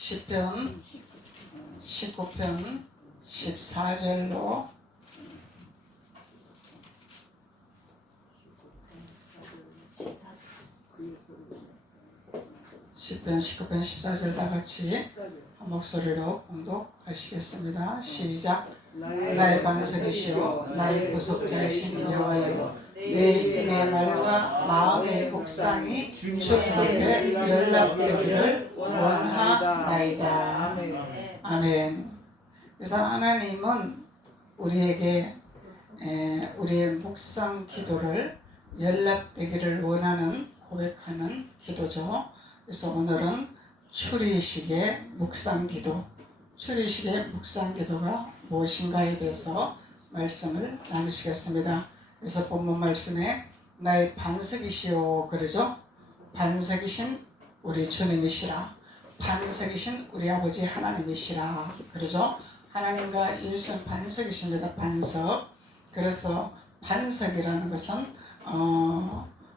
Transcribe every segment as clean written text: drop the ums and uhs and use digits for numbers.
시편 19편 14절로 시편 19편 14절 다 같이 한 목소리로 봉독하시겠습니다. 시작. 나의 반석이시오 나의 구속자이신 여호와여, 내 입의 말과 마음의 묵상이 주님 앞에 연락되기를 원하나이다. 아멘. 그래서 하나님은 우리에게 우리의 묵상 기도를 연락되기를 원하는 고백하는 기도죠. 그래서 오늘은 추리식의 묵상 기도, 추리식의 묵상 기도가 무엇인가에 대해서 말씀을 나누시겠습니다. 그래서 본문 말씀에 나의 반석이시오 그러죠. 반석이신 우리 주님이시라, 반석이신 우리 아버지 하나님이시라 그러죠. 하나님과 예수는 반석이십니다. 반석. 그래서 반석이라는 것은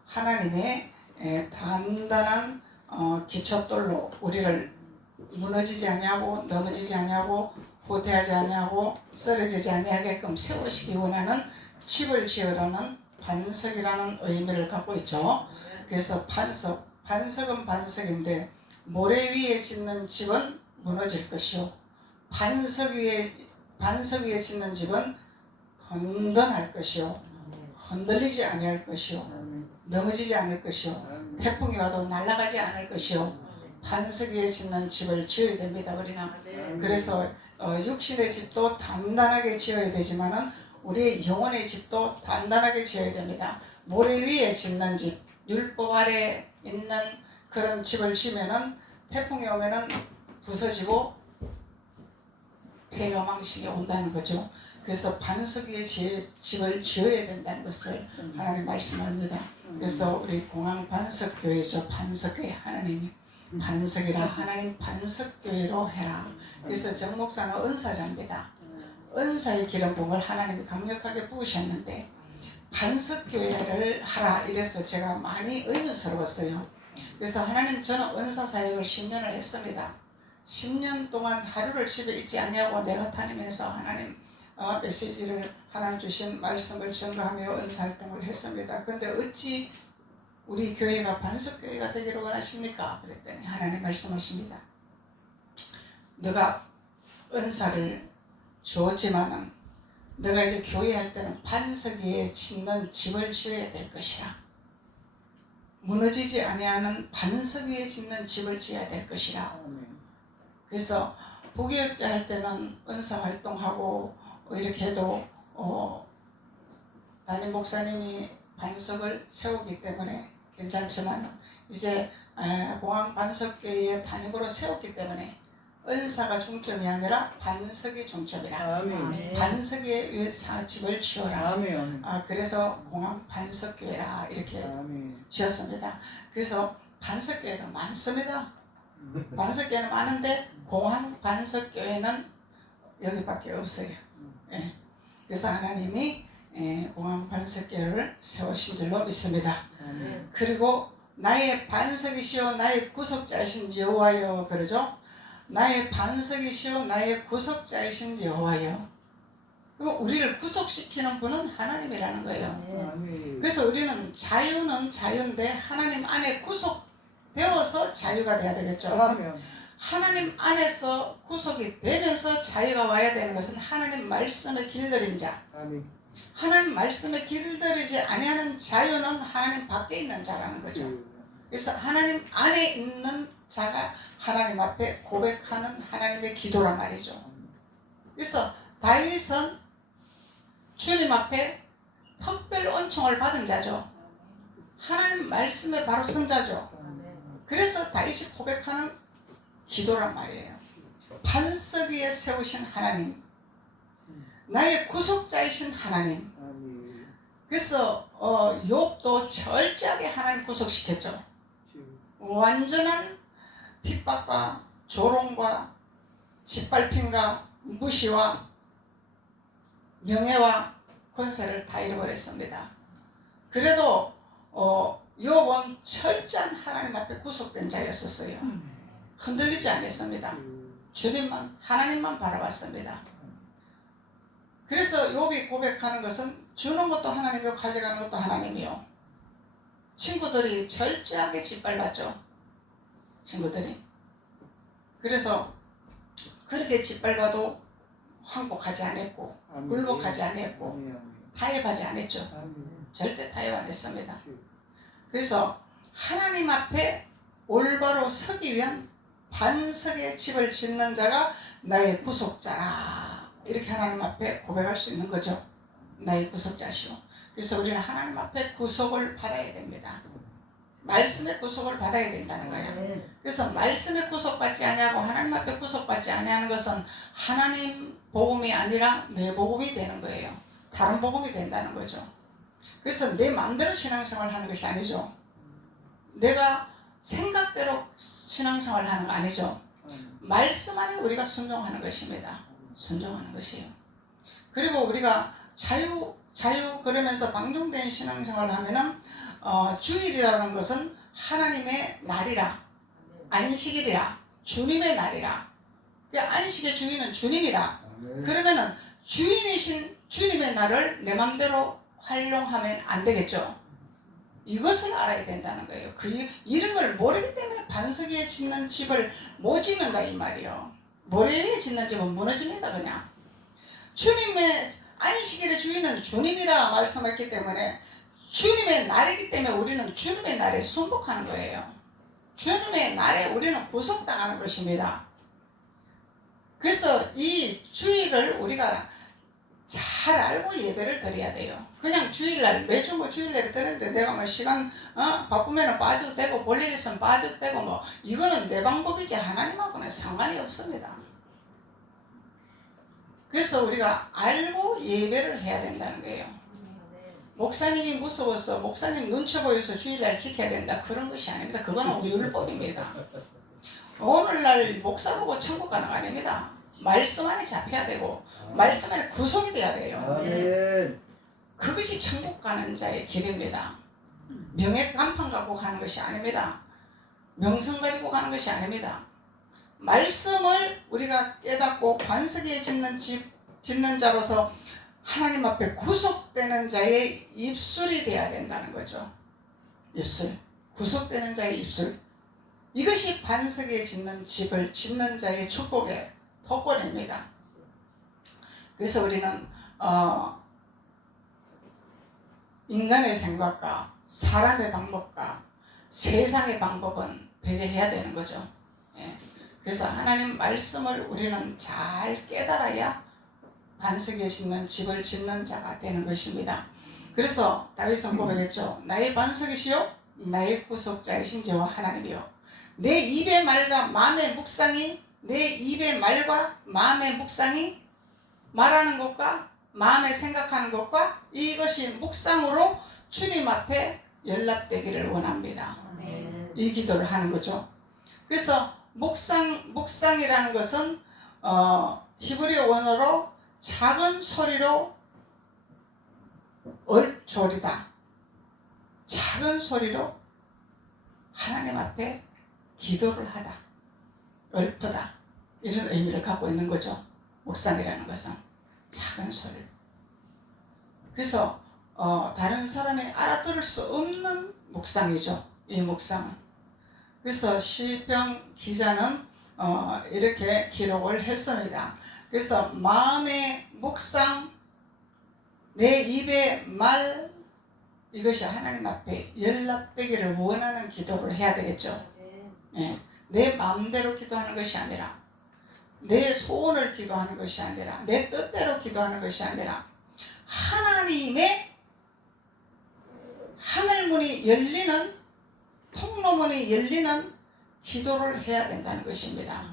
하나님의 단단한 기초돌로 우리를 무너지지 아니하고 넘어지지 아니하고 후퇴하지 아니하고 쓰러지지 아니하게끔 세우시기 원하는 집을 지으라는 반석이라는 의미를 갖고 있죠. 그래서 반석은 반석인데 모래 위에 짓는 집은 무너질 것이요, 반석 위에 짓는 집은 건전할 것이요, 흔들리지 아니할 것이요, 넘어지지 않을 것이요, 태풍이 와도 날아가지 않을 것이요, 반석 위에 짓는 집을 지어야 됩니다. 우리는 그래서 육신의 집도 단단하게 지어야 되지만은 우리 영혼의 집도 단단하게 지어야 됩니다. 모래 위에 짓는 집, 율법 아래 있는 그런 집을 지면은 태풍이 오면은 부서지고 폐가망신이 온다는 거죠. 그래서 반석 위에 집을 지어야 된다는 것을 하나님 말씀합니다. 그래서 우리 공항 반석교회죠. 반석교회, 하나님이 반석이라, 하나님 반석교회로 해라. 그래서 정 목사는 은사자입니다. 은사의 기름 부음을 하나님이 강력하게 부으셨는데 반석교회를 하라 이래서 제가 많이 의문스러웠어요. 그래서 하나님, 저는 은사 사역을 10년을 했습니다. 10년 동안 하루를 집에 있지 않냐고 내가 다니면서 하나님 메시지를 하나님 주신 말씀을 전가하며 은사활동을 했습니다. 근데 어찌 우리 교회가 반석교회가 되기를 원하십니까? 그랬더니 하나님 말씀하십니다. 너가 은사를 주었지만은 너가 이제 교회 할 때는 반석 위에 짓는 집을 지어야 될 것이라, 무너지지 아니하는 반석 위에 짓는 집을 지어야 될 것이라. 그래서 부교육자 할 때는 은사 활동하고 이렇게 해도 담임 목사님이 반석을 세우기 때문에 괜찮지만 이제 공항 반석교회의 담임으로 세웠기 때문에 은사가 중점이 아니라 반석이 중점이라. 아멘. 반석에 위에 집을 지어라. 아멘. 그래서 공항 반석교회라 이렇게 아멘. 지었습니다. 그래서 반석교회가 많습니다. 반석교회는 많은데 공항 반석교회는 여기밖에 없어요. 예. 그래서 하나님이 공항 반석교회를 세우신 줄로 믿습니다. 아멘. 그리고 나의 반석이시오 나의 구속자이신 여호와여 그러죠. 나의 반석이시오 나의 구속자이신 여호와여. 우리를 구속시키는 분은 하나님이라는 거예요. 그래서 우리는 자유는 자유인데 하나님 안에 구속되어서 자유가 돼야 되겠죠. 하나님 안에서 구속이 되면서 자유가 와야 되는 것은 하나님 말씀에 길들인 자. 하나님 말씀에 길들이지 아니하는 자유는 하나님 밖에 있는 자라는 거죠. 그래서 하나님 안에 있는 자가 하나님 앞에 고백하는 하나님의 기도란 말이죠. 그래서 다윗은 주님 앞에 특별 은총을 받은 자죠. 하나님 말씀에 바로 선 자죠. 그래서 다윗이 고백하는 기도란 말이에요. 반석 위에 세우신 하나님, 나의 구속자이신 하나님. 그래서 욥도 철저하게 하나님 구속시켰죠. 완전한 핍박과 조롱과 짓밟힘과 무시와 명예와 권세를 다 잃어버렸습니다. 그래도 욥은 철저한 하나님 앞에 구속된 자였었어요. 흔들리지 않았습니다. 주님만, 하나님만 바라봤습니다. 그래서 욥이 고백하는 것은 주는 것도 하나님이요 가져가는 것도 하나님이요. 친구들이 철저하게 짓밟았죠. 친구들이. 그래서 그렇게 짓밟아도 항복하지 않았고 굴복하지 않았고 타협하지 않았죠. 절대 타협 안 했습니다. 그래서 하나님 앞에 올바로 서기 위한 반석의 집을 짓는 자가 나의 구속자라. 이렇게 하나님 앞에 고백할 수 있는 거죠. 나의 구속자시오. 그래서 우리는 하나님 앞에 구속을 받아야 됩니다. 말씀의 구속을 받아야 된다는 거예요. 그래서 말씀의 구속받지 아니하고 하나님 앞에 구속받지 아니하는 것은 하나님 복음이 아니라 내 복음이 되는 거예요. 다른 복음이 된다는 거죠. 그래서 내 마음대로 신앙생활을 하는 것이 아니죠. 내가 생각대로 신앙생활을 하는 거 아니죠. 말씀 안에 우리가 순종하는 것입니다. 순종하는 것이에요. 그리고 우리가 자유 그러면서 방종된 신앙생활을 하면은 주일이라는 것은 하나님의 날이라, 안식일이라, 주님의 날이라. 안식의 주인은 주님이라. 그러면은 주인이신 주님의 날을 내 맘대로 활용하면 안 되겠죠. 이것을 알아야 된다는 거예요. 이런 걸 모르기 때문에 반석 위에 짓는 집을 못 짓는다 이 말이요. 모래 위에 짓는 집은 무너집니다. 그냥 주님의 안식일의 주인은 주님이라 말씀했기 때문에 주님의 날이기 때문에 우리는 주님의 날에 순복하는 거예요. 주님의 날에 우리는 구속당하는 것입니다. 그래서 이 주일을 우리가 잘 알고 예배를 드려야 돼요. 그냥 주일날 매주 주일날에 드는데 내가 뭐 시간 바쁘면 빠져도 되고 볼일 있으면 빠져도 되고 뭐 이거는 내 방법이지 하나님하고는 상관이 없습니다. 그래서 우리가 알고 예배를 해야 된다는 거예요. 목사님이 무서워서 목사님 눈치 보여서 주일날 지켜야 된다 그런 것이 아닙니다. 그거는 율법입니다. 오늘날 목사 보고 천국 가는 거 아닙니다. 말씀 안에 잡혀야 되고 말씀 안에 구속이 돼야 돼요. 그것이 천국 가는 자의 길입니다. 명예 간판 갖고 가는 것이 아닙니다. 명성 가지고 가는 것이 아닙니다. 말씀을 우리가 깨닫고 반석 위에 짓는 자로서 하나님 앞에 구속되는 자의 입술이 되어야 된다는 거죠. 입술. 구속되는 자의 입술. 이것이 반석 위에 짓는 집을 짓는 자의 축복의 토권입니다. 그래서 우리는 인간의 생각과 사람의 방법과 세상의 방법은 배제해야 되는 거죠. 예. 그래서 하나님 말씀을 우리는 잘 깨달아야 반석 위에 짓는 집을 짓는 자가 되는 것입니다. 그래서 다윗은 고백했죠. 나의 반석이시요 나의 구속자이신 여호와 하나님이요. 내 입의 말과 마음의 묵상이 내 입의 말과 마음의 묵상이 말하는 것과 마음에 생각하는 것과 이것이 묵상으로 주님 앞에 연락되기를 원합니다. 이 기도를 하는 거죠. 그래서 묵상이라는 것은 히브리어 원어로 작은 소리로 얼조리다. 작은 소리로 하나님 앞에 기도를 하다. 읊다. 이런 의미를 갖고 있는 거죠. 묵상이라는 것은 작은 소리. 그래서 다른 사람이 알아들을 수 없는 묵상이죠. 이 묵상은. 그래서 시편 기자는 이렇게 기록을 했습니다. 그래서 마음의 묵상, 내 입의 말, 이것이 하나님 앞에 연락되기를 원하는 기도를 해야 되겠죠. 예. 내 마음대로 기도하는 것이 아니라 내 소원을 기도하는 것이 아니라 내 뜻대로 기도하는 것이 아니라 하나님의 하늘문이 열리는 통로문이 열리는 기도를 해야 된다는 것입니다.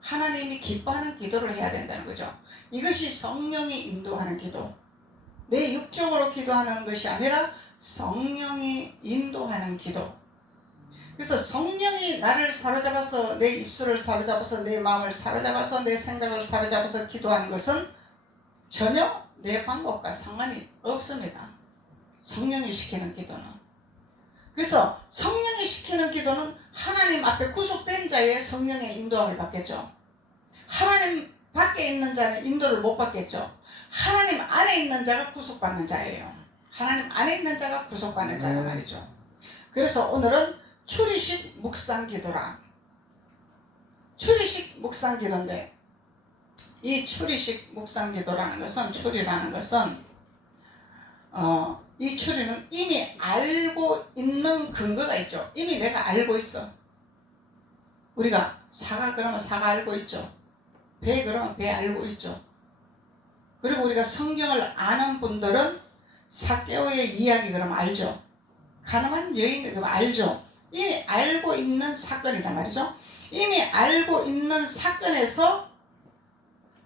하나님이 기뻐하는 기도를 해야 된다는 거죠. 이것이 성령이 인도하는 기도. 내 육적으로 기도하는 것이 아니라 성령이 인도하는 기도. 그래서 성령이 나를 사로잡아서 내 입술을 사로잡아서 내 마음을 사로잡아서 내 생각을 사로잡아서 기도하는 것은 전혀 내 방법과 상관이 없습니다. 성령이 시키는 기도는. 그래서 성령이 시키는 기도는 하나님 하나님 앞에 구속된 자의 성령의 인도함을 받겠죠. 하나님 밖에 있는 자는 인도를 못 받겠죠. 하나님 안에 있는 자가 구속받는 자예요. 하나님 안에 있는 자가 구속받는 자란 말이죠. 그래서 오늘은 추리식 묵상기도라. 추리식 묵상기도인데, 이 추리식 묵상기도라는 것은, 추리라는 것은 이 추리는 이미 알고 있는 근거가 있죠. 이미 내가 알고 있어. 우리가 사과 그러면 사과 알고 있죠. 배 그러면 배 알고 있죠. 그리고 우리가 성경을 아는 분들은 삭개오의 이야기 그러면 알죠. 가늠한 여인 그러면 알죠. 이미 알고 있는 사건이란 말이죠. 이미 알고 있는 사건에서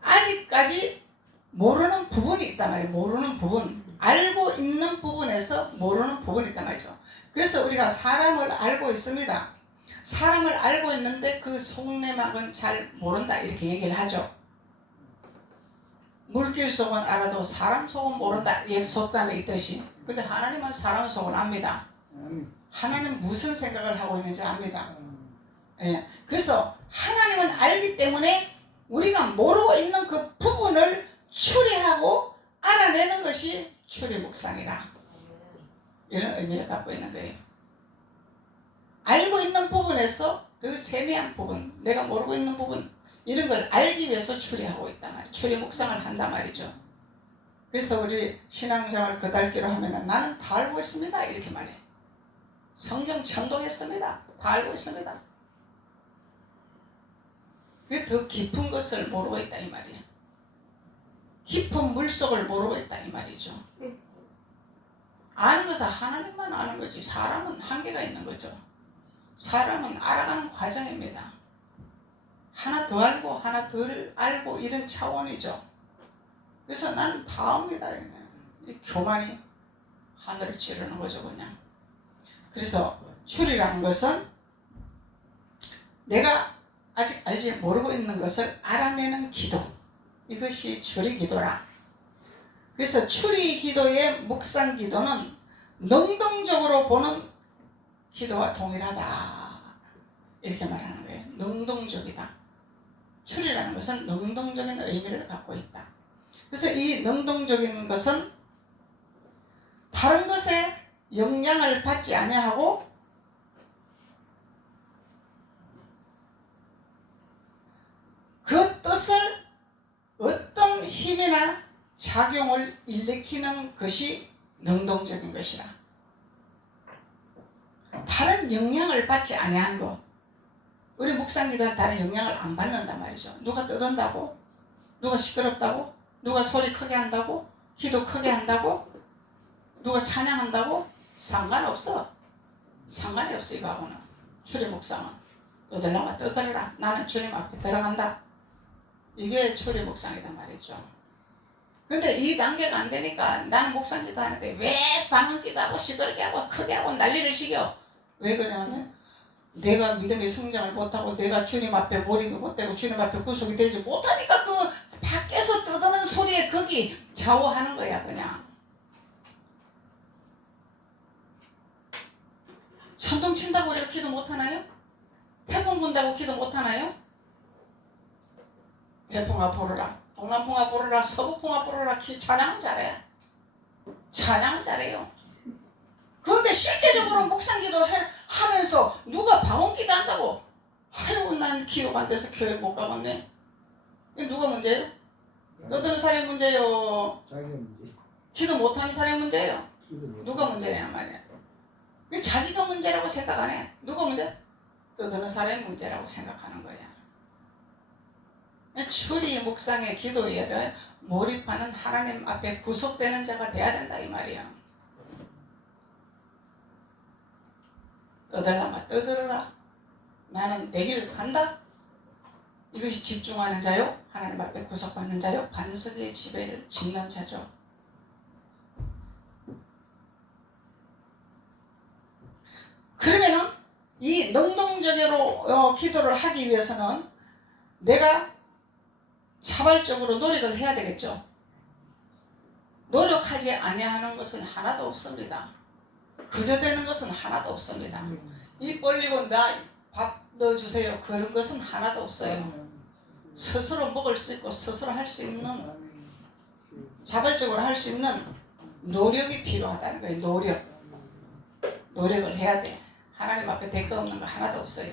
아직까지 모르는 부분이 있단 말이에요. 모르는 부분. 알고 있는 부분에서 모르는 부분이 있단 말이죠. 그래서 우리가 사람을 알고 있습니다. 사람을 알고 있는데 그 속내막은 잘 모른다 이렇게 얘기를 하죠. 물길 속은 알아도 사람 속은 모른다 옛 속담에 있듯이. 근데 하나님은 사람 속을 압니다. 하나님 무슨 생각을 하고 있는지 압니다. 예. 그래서 하나님은 알기 때문에 우리가 모르고 있는 그 부분을 추리하고 알아내는 것이 추리 묵상이다. 이런 의미를 갖고 있는 거예요. 알고 있는 부분에서 그 세미한 부분, 내가 모르고 있는 부분, 이런 걸 알기 위해서 추리하고 있단 말이에요. 추리 묵상을 한단 말이죠. 그래서 우리 신앙생활 그달기로 하면은 나는 다 알고 있습니다 이렇게 말해요. 성경 전동했습니다. 다 알고 있습니다. 더 깊은 것을 모르고 있다 이 말이에요. 깊은 물속을 모르고 있다 이 말이죠. 아는 것은 하나님만 아는 거지 사람은 한계가 있는 거죠. 사람은 알아가는 과정입니다. 하나 더 알고 하나 덜 알고 이런 차원이죠. 그래서 난 다 압니다. 이 교만이 하늘을 찌르는 거죠 그냥. 그래서 추리라는 것은 내가 아직 알지 모르고 있는 것을 알아내는 기도, 이것이 추리 기도라. 그래서 추리 기도의 묵상 기도는 능동적으로 보는 기도와 동일하다 이렇게 말하는 거예요. 능동적이다. 추리라는 것은 능동적인 의미를 갖고 있다. 그래서 이 능동적인 것은 다른 것에 영향을 받지 아니하고 그 뜻을 어떤 힘이나 작용을 일으키는 것이 능동적인 것이라. 다른 영향을 받지 아니한 것. 우리 묵상기도는 다른 영향을 안 받는단 말이죠. 누가 떠든다고? 누가 시끄럽다고? 누가 소리 크게 한다고? 기도 크게 한다고? 누가 찬양한다고? 상관없어. 상관이 없어 이거하고는. 추리 묵상은. 떠들라면 떠들라. 나는 주님 앞에 들어간다. 이게 추리 묵상이란 말이죠. 근데 이 단계가 안 되니까 나는 묵상기도 하는데 왜 방언기도 하고 시끄럽게 하고 크게 하고 난리를 시켜? 왜 그러냐면 내가 믿음의 성장을 못하고 내가 주님 앞에 몰입이 못되고 주님 앞에 구속이 되지 못하니까 그 밖에서 떠드는 소리에 거기 좌우하는 거야 그냥. 천둥 친다고 우리가 기도 못하나요? 태풍 분다고 기도 못하나요? 태풍아 불어라, 동남풍아 불어라, 서북풍아 불어라. 찬양은 잘해. 찬양은 잘해요. 그런데 실제적으로 묵상기도 하면서 누가 방언기도 한다고? 아유 난 기도가 안 돼서 교회 못 가봤네. 이게 누가 문제예요? 떠드는 사람이 문제예요? 기도 못하는 사람이 문제예요? 누가 문제냐 말이야. 자기가 문제라고 생각 안 해. 누가 문제? 떠드는 사람이 문제라고 생각하는 거야. 추리 묵상의 기도에 몰입하는 하나님 앞에 구속되는 자가 돼야 된다 이 말이야. 떠들라면 떠들어라. 나는 내 길 간다. 이것이 집중하는 자요, 하나님 앞에 구속받는 자요, 반석의 지배를 짓는 자죠. 그러면은 이 능동적으로 기도를 하기 위해서는 내가 자발적으로 노력을 해야 되겠죠. 노력하지 아니하는 것은 하나도 없습니다. 그저 되는 것은 하나도 없습니다. 입 벌리고 나 밥 넣어주세요. 그런 것은 하나도 없어요. 스스로 먹을 수 있고 스스로 할 수 있는, 자발적으로 할 수 있는 노력이 필요하다는 거예요. 노력을 해야 돼. 하나님 앞에 대가 없는 거 하나도 없어요.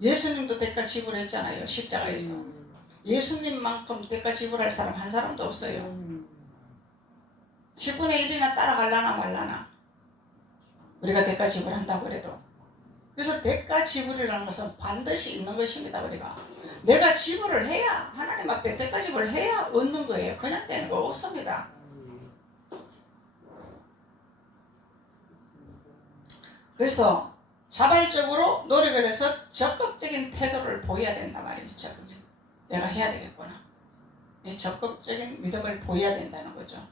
예수님도 대가 지불했잖아요. 십자가에서. 예수님만큼 대가 지불할 사람 한 사람도 없어요. 10분의 1이나 따라갈라나 말라나 우리가 대가 지불한다고 그래도. 그래서 대가 지불이라는 것은 반드시 있는 것입니다. 우리가 내가 지불을 해야, 하나님 앞에 대가 지불을 해야 얻는 거예요. 그냥 되는 거 없습니다. 그래서 자발적으로 노력을 해서 적극적인 태도를 보여야 된단 말이죠. 내가 해야 되겠구나. 적극적인 믿음을 보여야 된다는 거죠.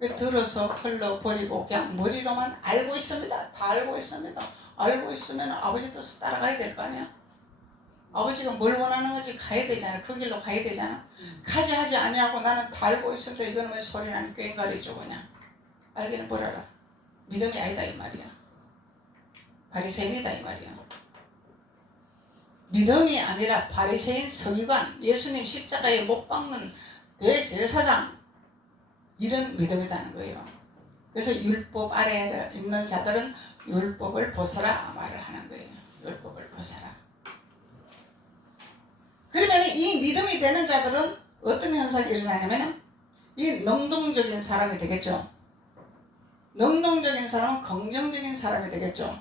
들어서 흘러버리고 그냥 머리로만 알고 있습니다. 다 알고 있습니다. 알고 있으면 아버지 뜻을 따라가야 될 거 아니야. 아버지가 뭘 원하는 건지 가야 되잖아. 그 길로 가야 되잖아. 가지 하지 아니하고 나는 다 알고 있으니까 이거는 왜 소리 나는 꽹과리죠. 그냥 알기는 뭘 알아. 믿음이 아니다 이 말이야. 바리새인이다 이 말이야. 믿음이 아니라 바리새인, 서기관, 예수님 십자가에 못 박는 대제사장, 이런 믿음이라는 거예요. 그래서 율법 아래에 있는 자들은 율법을 벗어라 말을 하는 거예요. 율법을 벗어라. 그러면 이 믿음이 되는 자들은 어떤 현상이 일어나냐면 이 능동적인 사람이 되겠죠. 능동적인 사람은 긍정적인 사람이 되겠죠.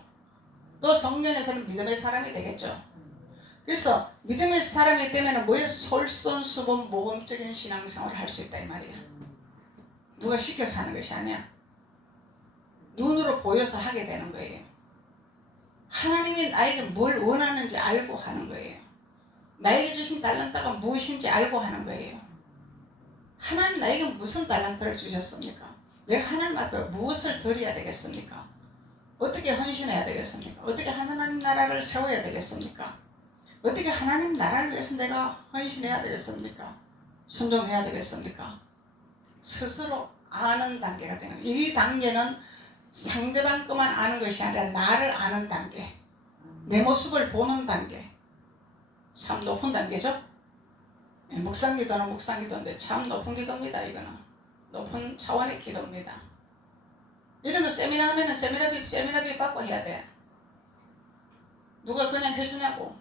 또 성령에서는 믿음의 사람이 되겠죠. 그래서 믿음의 사람이 되면 뭐예요? 솔선수범 모범적인 신앙생활을 할 수 있다 이 말이야. 누가 시켜서 하는 것이 아니야. 눈으로 보여서 하게 되는 거예요. 하나님이 나에게 뭘 원하는지 알고 하는 거예요. 나에게 주신 달란트가 무엇인지 알고 하는 거예요. 하나님 나에게 무슨 달란트를 주셨습니까? 내가 하나님 앞에 무엇을 드려야 되겠습니까? 어떻게 헌신해야 되겠습니까? 어떻게 하나님 나라를 세워야 되겠습니까? 어떻게 하나님 나라를 위해서 내가 헌신해야 되겠습니까? 순종해야 되겠습니까? 스스로 아는 단계가 되는 거예요. 이 단계는 상대방 것만 아는 것이 아니라 나를 아는 단계, 내 모습을 보는 단계, 참 높은 단계죠. 묵상 기도는 묵상 기도인데 참 높은 기도입니다. 이거는 높은 차원의 기도입니다. 이런 거 세미나 하면은 세미나비 받고 해야 돼. 누가 그냥 해주냐고.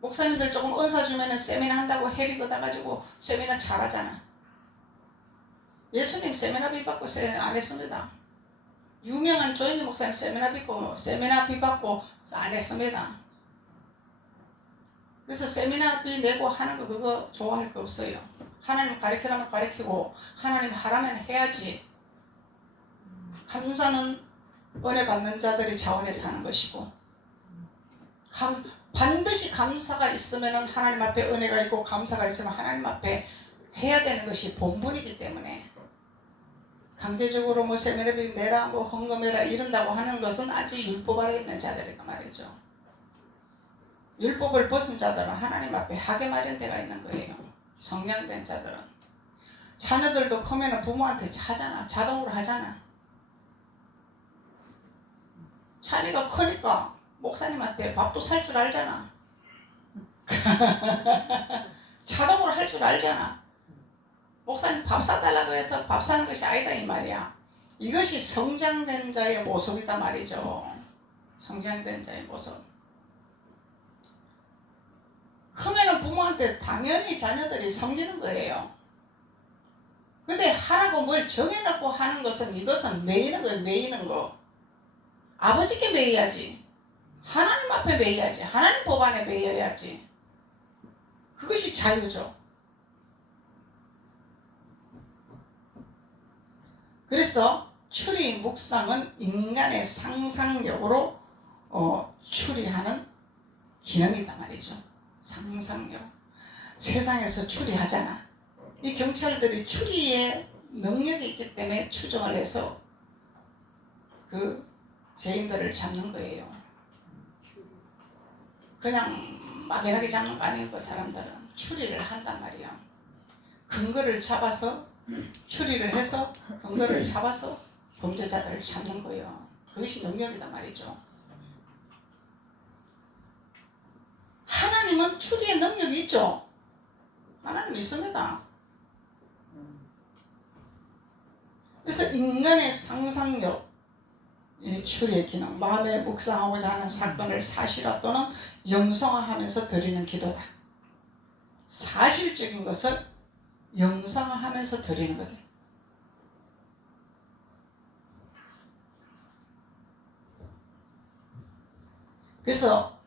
목사님들 조금 은사 주면은 세미나 한다고 회비 걷어가지고 세미나 잘하잖아. 예수님 세미나비 받고 안 했습니다. 유명한 조인희 목사님 세미나비 받고 안 했습니다. 그래서 세미나비 내고 하는 거 그거 좋아할 거 없어요. 하나님 가르치라면 가르치고 하나님 하라면 해야지. 감사는 은혜 받는 자들이 자원해서 하는 것이고 반드시 감사가 있으면 하나님 앞에 은혜가 있고 감사가 있으면 하나님 앞에 해야 되는 것이 본분이기 때문에 강제적으로 뭐 세미나비 내라 뭐 헌금해라 이런다고 하는 것은 아직 율법 아래 있는 자들이다 말이죠. 율법을 벗은 자들은 하나님 앞에 하게 마련되어 있는 거예요. 성량된 자들은. 자녀들도 크면 부모한테 하잖아. 자동으로 하잖아. 자녀가 크니까 목사님한테 밥도 살 줄 알잖아. 자동으로 할 줄 알잖아. 목사님 밥 사달라고 해서 밥 사는 것이 아니다 이 말이야. 이것이 성장된 자의 모습이다 말이죠. 성장된 자의 모습. 크면은 부모한테 당연히 자녀들이 섬기는 거예요. 근데 하라고 뭘 정해놓고 하는 것은 이것은 매이는 거예요. 매이는 거. 아버지께 매여야지. 하나님 앞에 매여야지. 하나님 법 안에 매여야지. 그것이 자유죠. 그래서 추리 묵상은 인간의 상상력으로 추리하는 기능이다 말이죠. 상상력. 세상에서 추리하잖아. 이 경찰들이 추리에 능력이 있기 때문에 추정을 해서 그 죄인들을 잡는 거예요. 그냥 막연하게 잡는 거 아니고 사람들은 추리를 한단 말이야. 근거를 잡아서 추리를 해서 근거를 잡아서 범죄자들을 잡는 거예요. 그것이 능력이다 말이죠. 하나님은 추리의 능력이 있죠. 하나님 있습니다. 그래서 인간의 상상력, 이 추리의 기능, 마음에 묵상하고자 하는 사건을 사실화 또는 영성화하면서 드리는 기도다. 사실적인 것을 영성화하면서 드리는 거다. 그래서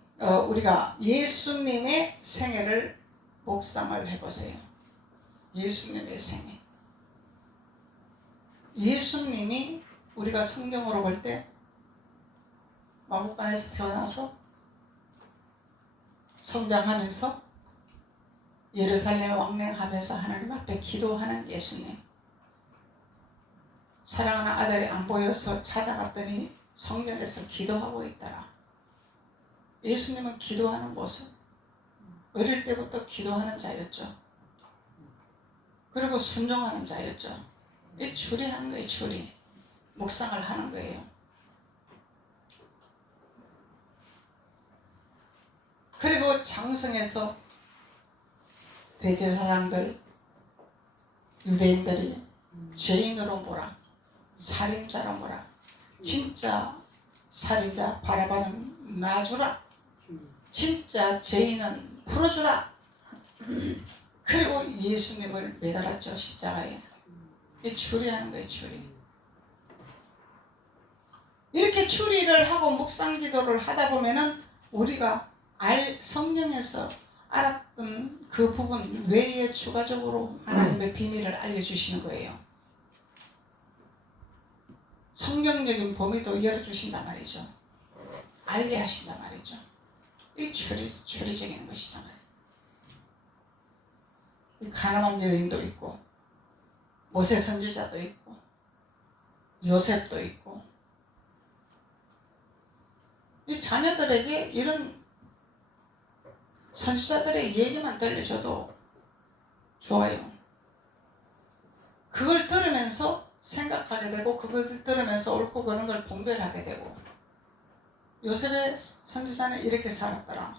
우리가 예수님의 생애를 묵상을 해보세요. 예수님의 생애. 예수님이 우리가 성경으로 볼 때 마구간에서 태어나서 성장하면서 예루살렘 왕래하면서 하나님 앞에 기도하는 예수님. 사랑하는 아들이 안 보여서 찾아갔더니 성전에서 기도하고 있더라. 예수님은 기도하는 모습, 어릴 때부터 기도하는 자였죠. 그리고 순종하는 자였죠. 이 추리하는 거예요. 추리. 묵상을 하는 거예요. 그리고 장성에서 대제사장들, 유대인들이 죄인으로 몰아, 살인자로 몰아, 진짜 살인자 바라바는 놔주라, 진짜 죄인은 풀어주라. 그리고 예수님을 매달았죠. 십자가에. 이 추리하는 거예요. 추리. 이렇게 추리를 하고 묵상 기도를 하다 보면은 우리가 성경에서 알았던 그 부분 외에 추가적으로 하나님의 비밀을 알려주시는 거예요. 성경적인 범위도 열어주신단 말이죠. 알게 하신단 말이죠. 이 추리적인 것이단 말이에요. 이 가나안 여인도 있고, 모세 선지자도 있고, 요셉도 있고, 이 자녀들에게 이런 선지자들의 얘기만 들려줘도 좋아요. 그걸 들으면서 생각하게 되고, 그걸 들으면서 옳고 그른 걸 분별하게 되고, 요셉의 선지자는 이렇게 살았더라,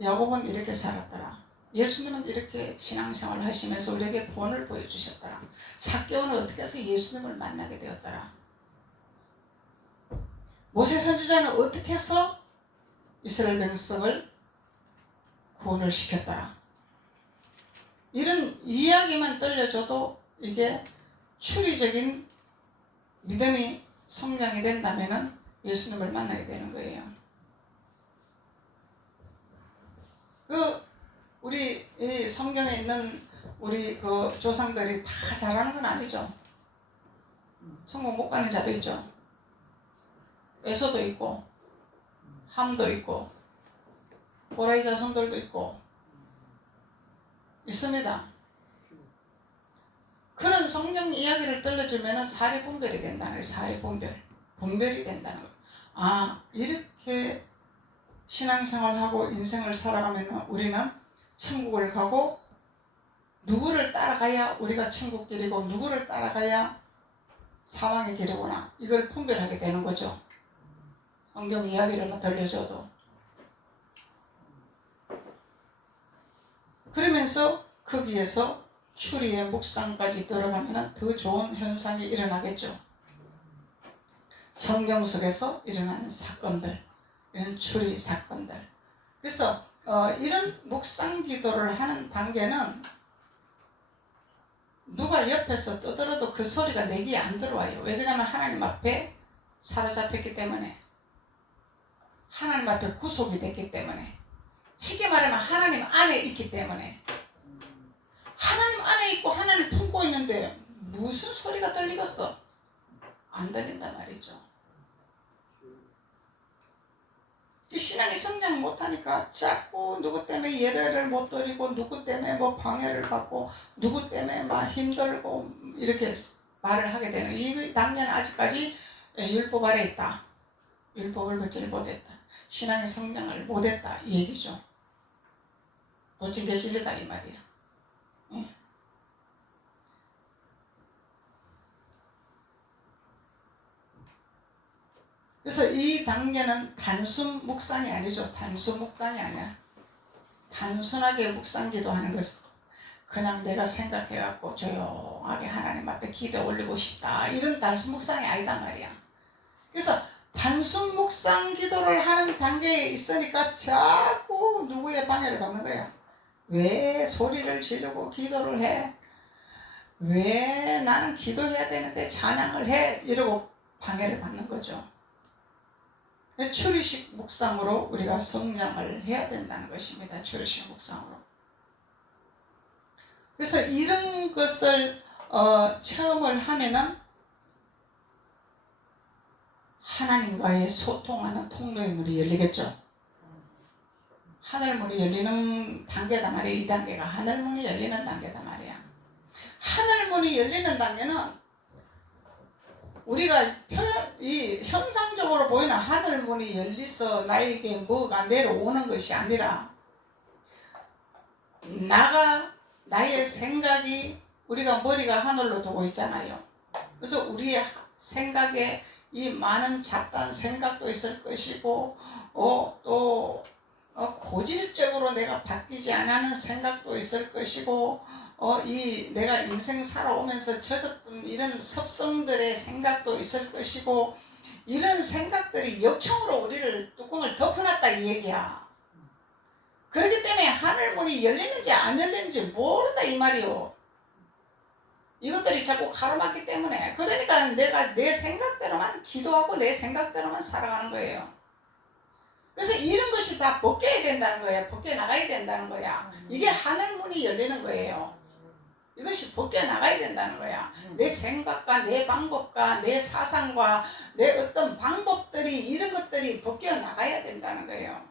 야곱은 이렇게 살았더라, 예수님은 이렇게 신앙생활을 하시면서 우리에게 본을 보여주셨더라, 삭개오는 어떻게 해서 예수님을 만나게 되었더라, 모세 선지자는 어떻게 해서 이스라엘 백성을 구원을 시켰더라. 이런 이야기만 들려줘도 이게 추리적인 믿음이 성장이 된다면 예수님을 만나게 되는 거예요. 우리 이 성경에 있는 우리 그 조상들이 다 잘하는 건 아니죠. 천국 못 가는 자도 있죠. 에서도 있고, 함도 있고, 호라이 자손들도 있고 있습니다. 그런 성경 이야기를 들려주면 사리 분별이 된다는 거예요. 사리 분별이 된다는 거예요. 아, 이렇게 신앙생활하고 인생을 살아가면 우리는 천국을 가고, 누구를 따라가야 우리가 천국길이고 누구를 따라가야 사망의 길이구나, 이걸 분별하게 되는 거죠. 성경 이야기를 들려줘도. 그러면서 거기에서 추리의 묵상까지 들어가면 더 좋은 현상이 일어나겠죠. 성경 속에서 일어나는 사건들, 이런 추리 사건들. 그래서 이런 묵상 기도를 하는 단계는 누가 옆에서 떠들어도 그 소리가 내 귀에 안 들어와요. 왜 그러냐면 하나님 앞에 사로잡혔기 때문에, 하나님 앞에 구속이 됐기 때문에, 쉽게 말하면 하나님 안에 있기 때문에. 하나님 안에 있고 하나님 품고 있는데 무슨 소리가 들리겠어? 안 들린단 말이죠. 이 신앙이 성장 못하니까 자꾸 누구 때문에 예배를 못 드리고, 누구 때문에 뭐 방해를 받고, 누구 때문에 막 힘들고 이렇게 말을 하게 되는, 이 단계는 아직까지 율법 아래 있다, 율법을 받지를 못했다, 신앙의 성장을 못했다, 이 얘기죠. 도찐개 진리다 이 말이야. 예. 그래서 이 단계는 단순 묵상이 아니죠. 단순 묵상이 아니야. 단순하게 묵상기도 하는 것은 그냥 내가 생각해갖고 조용하게 하나님 앞에 기도 올리고 싶다 이런 단순 묵상이 아니다 말이야. 그래서 단순 묵상 기도를 하는 단계에 있으니까 자꾸 누구의 방해를 받는 거야. 왜 소리를 지르고 기도를 해? 왜 나는 기도해야 되는데 찬양을 해? 이러고 방해를 받는 거죠. 추리식 묵상으로 우리가 성장을 해야 된다는 것입니다. 추리식 묵상으로. 그래서 이런 것을 체험을 하면은 하나님과의 소통하는 통로의 문이 열리겠죠. 하늘문이 열리는 단계다 말이야. 이 단계가 하늘문이 열리는 단계다 말이야. 하늘문이 열리는 단계는 우리가 이 현상적으로 보이는 하늘문이 열려서 나에게 뭐가 내려오는 것이 아니라 나의 생각이 우리가 머리가 하늘로 두고 있잖아요. 그래서 우리의 생각에 이 많은 잡다한 생각도 있을 것이고 또 고질적으로 내가 바뀌지 않는 생각도 있을 것이고 이 내가 인생 살아오면서 젖었던 이런 습성들의 생각도 있을 것이고 이런 생각들이 역청으로 우리를 뚜껑을 덮어놨다 이 얘기야. 그렇기 때문에 하늘문이 열리는지 안 열리는지 모른다 이 말이요. 이것들이 자꾸 가로막기 때문에 그러니까 내가 내 생각대로만 기도하고 내 생각대로만 살아가는 거예요. 그래서 이런 것이 다 벗겨야 된다는 거야. 벗겨 나가야 된다는 거야. 이게 하늘문이 열리는 거예요. 이것이 벗겨 나가야 된다는 거야. 내 생각과 내 방법과 내 사상과 내 어떤 방법들이 이런 것들이 벗겨 나가야 된다는 거예요.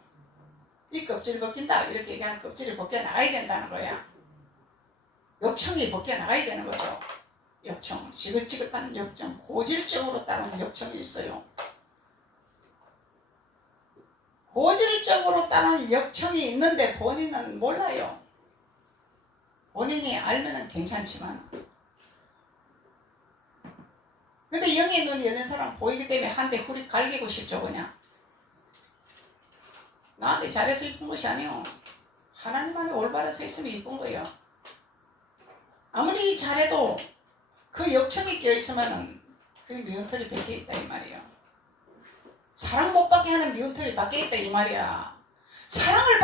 이 껍질이 벗긴다 이렇게 얘기하는 껍질이 벗겨 나가야 된다는 거야. 역청이 벗겨 나가야 되는 거죠. 역청, 지긋지긋한 역청, 고질적으로 따르는 역청이 있어요. 고질적으로 따르는 역청이 있는데 본인은 몰라요. 본인이 알면은 괜찮지만 근데 영의 눈이 열린 사람 보이기 때문에 한 대 후리 갈기고 싶죠. 그냥 나한테 잘해서 이쁜 것이 아니요. 하나님 안에 올바라서 있으면 이쁜 거예요. 아무리 잘해도 그 역청이 껴있으면은 그 미운털이 벗겨있다 이 말이에요. 사랑 못 받게 하는 미운털이 벗겨있다 이 말이야. 사랑을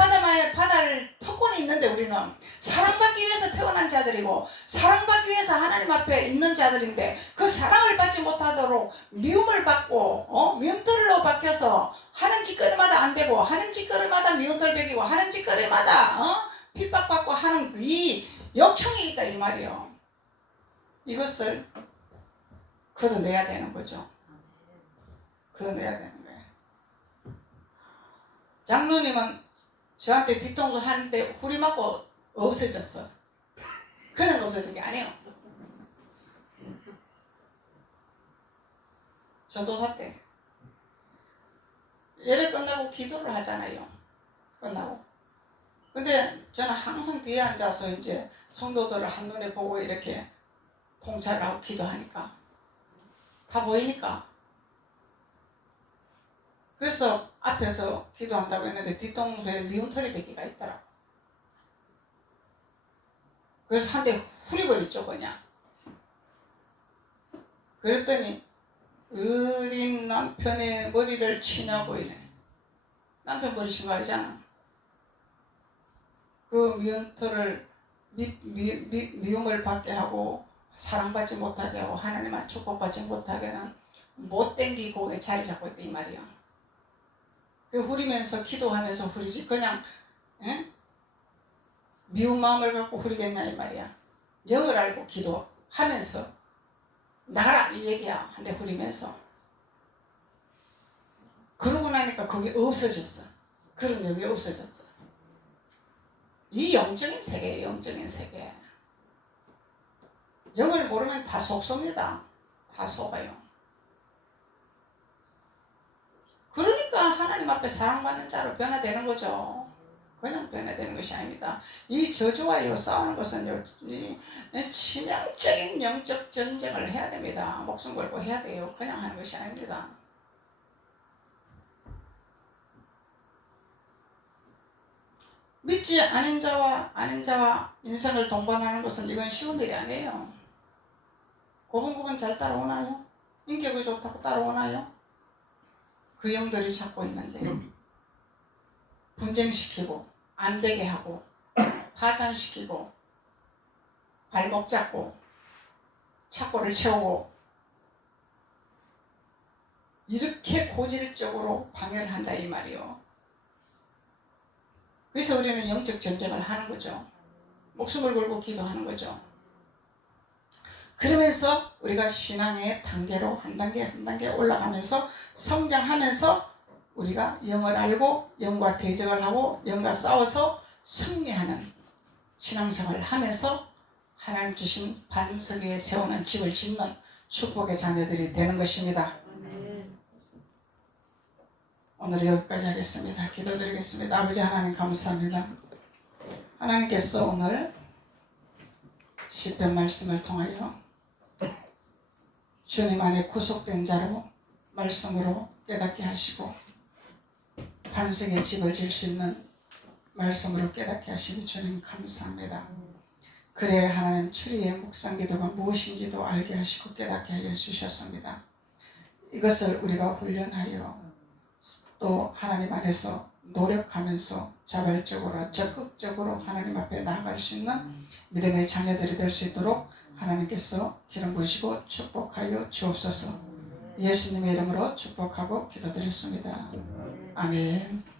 받을 특권이 있는데 우리는 사랑받기 위해서 태어난 자들이고 사랑받기 위해서 하나님 앞에 있는 자들인데 그 사랑을 받지 못하도록 미움을 받고 미운털로 박혀서 하는 짓거리마다 안 되고 하는 짓거리마다 미운털 베기고 하는 짓거리마다 핍박받고 하는 이 역청이 있다 이 말이에요. 이것을 걷어내야 되는 거죠. 걷어내야 되는 거예요. 장로님은 저한테 뒤통수 하는데 후리 맞고 없어졌어. 그냥 없어진 게 아니에요. 전도사 때 예배 끝나고 기도를 하잖아요. 끝나고. 근데 저는 항상 뒤에 앉아서 이제 성도들을 한눈에 보고 이렇게 통찰을 하고 기도하니까 다 보이니까 그래서 앞에서 기도한다고 했는데 뒤통수에 미운털이 몇 개가 있더라고. 그래서 한 대 후리거렸죠 그냥. 그랬더니 어린 남편의 머리를 치냐고 이래. 남편 버리신 거 알잖아. 그 미운털을 미움을 받게 하고 사랑받지 못하게 하고 하나님만 축복받지 못하게 하는 못된 기곡에 자리 잡고 있다 이 말이야. 그 후리면서 기도하면서 후리지 그냥 미운 마음을 갖고 후리겠냐 이 말이야. 영을 알고 기도하면서 나가라 이 얘기야. 한데 후리면서 그러고 나니까 그게 없어졌어. 그런 영이 없어졌어. 이 영적인 세계예요. 영적인 세계. 영을 모르면 다 속습니다. 다 속아요. 그러니까 하나님 앞에 사랑받는 자로 변화되는 거죠. 그냥 변화되는 것이 아닙니다. 이 저주와 이거 싸우는 것은 치명적인 영적 전쟁을 해야 됩니다. 목숨 걸고 해야 돼요. 그냥 하는 것이 아닙니다. 믿지 않은 자와 인생을 동반하는 것은 이건 쉬운 일이 아니에요. 고분고분 잘 따라오나요? 인격이 좋다고 따라오나요? 그 영들이 잡고 있는데 분쟁시키고 안되게 하고 파탄시키고 발목 잡고 착고를 채우고 이렇게 고질적으로 방해를 한다 이 말이요. 그래서 우리는 영적 전쟁을 하는 거죠. 목숨을 걸고 기도하는 거죠. 그러면서 우리가 신앙의 단계로 한 단계 한 단계 올라가면서 성장하면서 우리가 영을 알고 영과 대적을 하고 영과 싸워서 승리하는 신앙생활을 하면서 하나님 주신 반석 위에 세우는 집을 짓는 축복의 자녀들이 되는 것입니다. 오늘 여기까지 하겠습니다. 기도드리겠습니다. 아버지 하나님 감사합니다. 하나님께서 오늘 시편 말씀을 통하여 주님 안에 구속된 자로 말씀으로 깨닫게 하시고 반석의 집을 질 수 있는 말씀으로 깨닫게 하시니 주님 감사합니다. 그래 하나님 추리의 묵상기도가 무엇인지도 알게 하시고 깨닫게 하여 주셨습니다. 이것을 우리가 훈련하여 또 하나님 안에서 노력하면서 자발적으로 적극적으로 하나님 앞에 나아갈 수 있는 믿음의 자녀들이 될 수 있도록 하나님께서 기름 부으시고 축복하여 주옵소서. 예수님의 이름으로 축복하고 기도드렸습니다. 아멘.